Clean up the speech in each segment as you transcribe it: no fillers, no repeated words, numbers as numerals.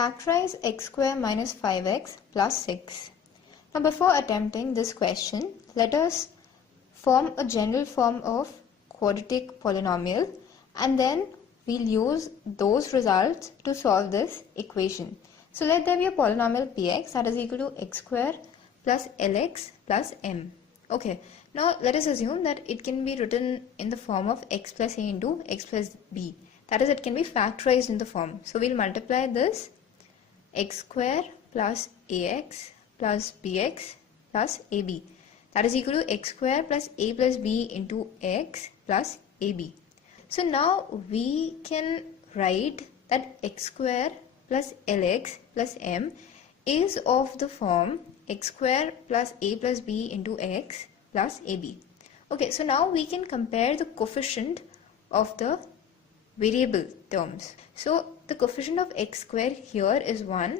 Factorize x square minus 5x plus 6. Now before attempting this question, let us form a general form of quadratic polynomial and then we'll use those results to solve this equation. So let there be a polynomial px that is equal to x square plus lx plus m. Okay, now let us assume that it can be written in the form of x plus a into x plus b. That is, it can be factorized in the form. So we'll multiply this x square plus ax plus bx plus ab. That is equal to x square plus a plus b into x plus ab. So now we can write that x square plus lx plus m is of the form x square plus a plus b into x plus ab. Okay, so now we can compare the coefficient of the variable terms. So the coefficient of x square here is 1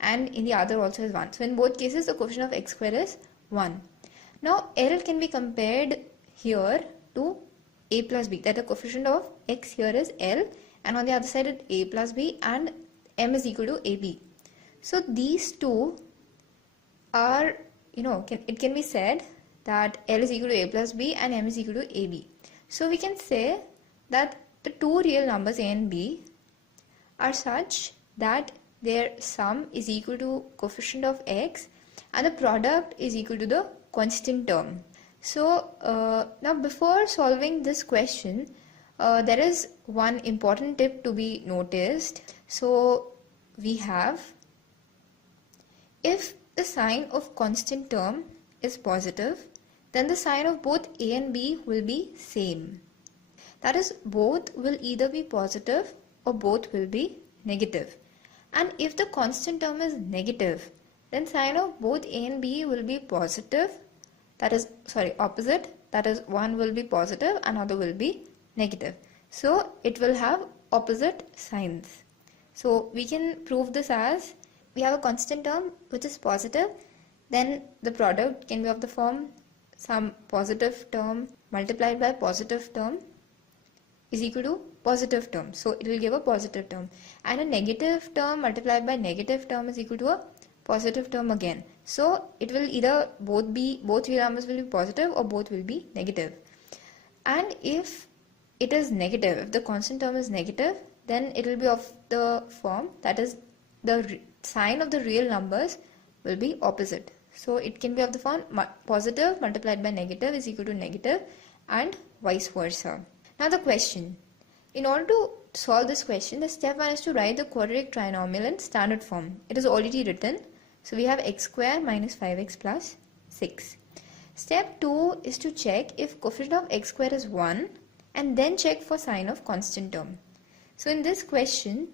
and in the other also is 1. So in both cases the coefficient of x square is 1. Now L can be compared here to a plus b, that the coefficient of x here is L and on the other side it a plus b and m is equal to ab. So these two are, it can be said that L is equal to a plus b and m is equal to ab. So we can say that the two real numbers a and b are such that their sum is equal to coefficient of x and the product is equal to the constant term. So now before solving this question, there is one important tip to be noticed. So we have, if the sign of constant term is positive, then the sign of both a and b will be same. That is, both will either be positive or both will be negative. And if the constant term is negative, then sign of both a and b will be positive, opposite, that is, one will be positive and other will be negative. So it will have opposite signs. So we can prove this as, we have a constant term which is positive, then the product can be of the form some positive term multiplied by positive term is equal to positive term. So it will give a positive term, and a negative term multiplied by negative term is equal to a positive term again. So it will either both real numbers will be positive or both will be negative. And if it is negative, if the constant term is negative, then it will be of the form, that is, the sign of the real numbers will be opposite. So it can be of the form positive multiplied by negative is equal to negative and vice versa. Now the question. In order to solve this question, the step 1 is to write the quadratic trinomial in standard form. It is already written. So we have x square minus 5x plus 6. Step 2 is to check if coefficient of x square is 1 and then check for sign of constant term. So in this question,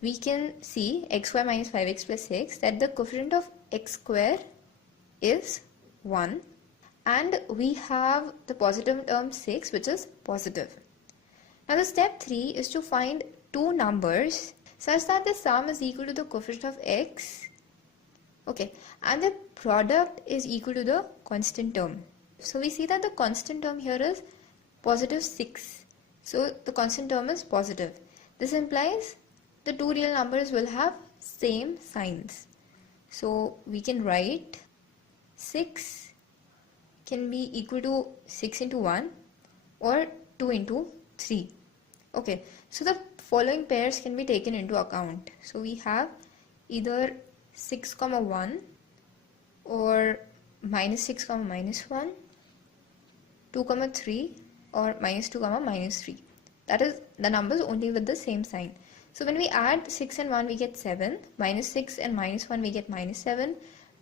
we can see x square minus 5x plus 6 that the coefficient of x square is 1 and we have the positive term 6 which is positive. Now the step 3 is to find two numbers such that the sum is equal to the coefficient of x, okay, and the product is equal to the constant term. So we see that the constant term here is positive 6. So the constant term is positive. This implies the two real numbers will have same signs. So we can write 6 can be equal to 6 into 1 or 2 into 3. Okay, so the following pairs can be taken into account. So we have either 6, 1 or minus 6, minus 1, 2, 3 or minus 2, minus 3. That is the numbers only with the same sign. So when we add 6 and 1 we get 7, minus 6 and minus 1 we get minus 7,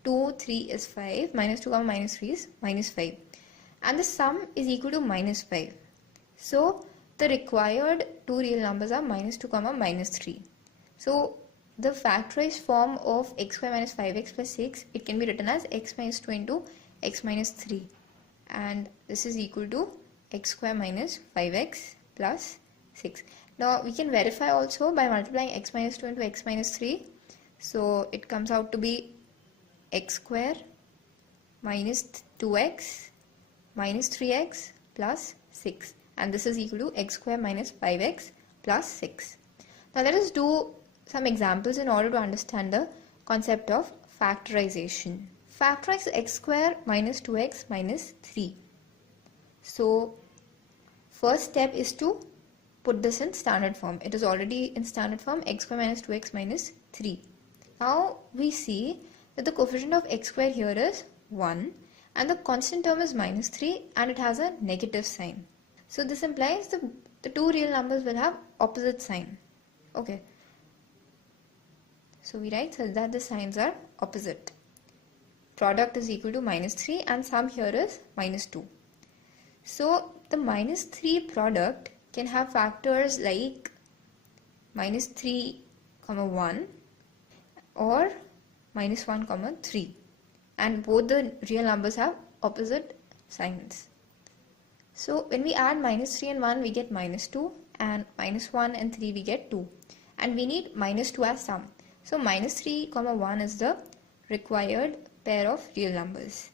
2, 3 is 5, minus 2, minus 3 is minus 5. And the sum is equal to minus 5. So the required two real numbers are minus 2, minus 3. So the factorized form of x square minus 5x plus 6, it can be written as x minus 2 into x minus 3. And this is equal to x square minus 5x plus 6. Now we can verify also by multiplying x minus 2 into x minus 3. So it comes out to be x square minus 2x minus 3x plus 6, and this is equal to x square minus 5x plus 6. Now let us do some examples in order to understand the concept of factorization. Factorize x square minus 2x minus 3. So first step is to put this in standard form. It is already in standard form, x square minus 2x minus 3. Now we see that the coefficient of x square here is 1 and the constant term is minus 3 and it has a negative sign. So this implies the two real numbers will have opposite sign. Okay. So we write so that the signs are opposite. Product is equal to minus 3 and sum here is minus 2. So the minus 3 product can have factors like minus 3, 1 or minus 1, 3, and both the real numbers have opposite signs. So when we add minus 3 and 1 we get minus 2 and minus 1 and 3 we get 2, and we need minus 2 as sum. So minus 3, 1 is the required pair of real numbers.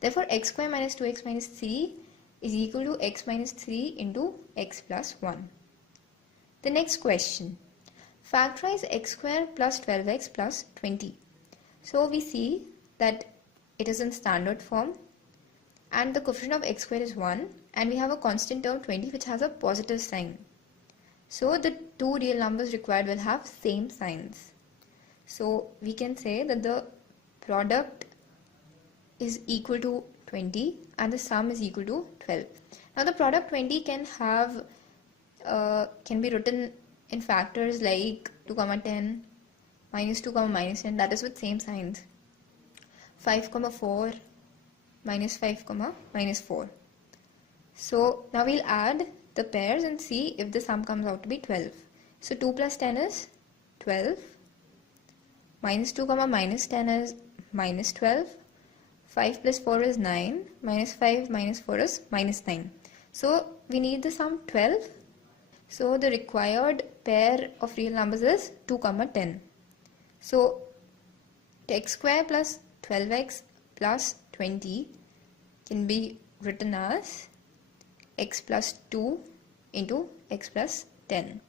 Therefore x square minus 2x minus 3 is equal to x minus 3 into x plus 1. The next question. Factorize x square plus 12x plus 20. So we see that it is in standard form and the coefficient of x square is 1 and we have a constant term 20 which has a positive sign. So the two real numbers required will have same signs. So we can say that the product is equal to 20 and the sum is equal to 12. Now the product 20 can be written in factors like 2, 10, minus 2, minus 10, that is with same signs. 5, 4, minus 5, minus 4. So now we'll add the pairs and see if the sum comes out to be 12. So 2 plus 10 is 12. Minus 2, minus 10 is minus 12. 5 plus 4 is 9. Minus 5 minus 4 is minus 9. So we need the sum 12. So the required pair of real numbers is 2, 10. So x square plus 12x plus 20 can be written as x plus 2 into x plus 10.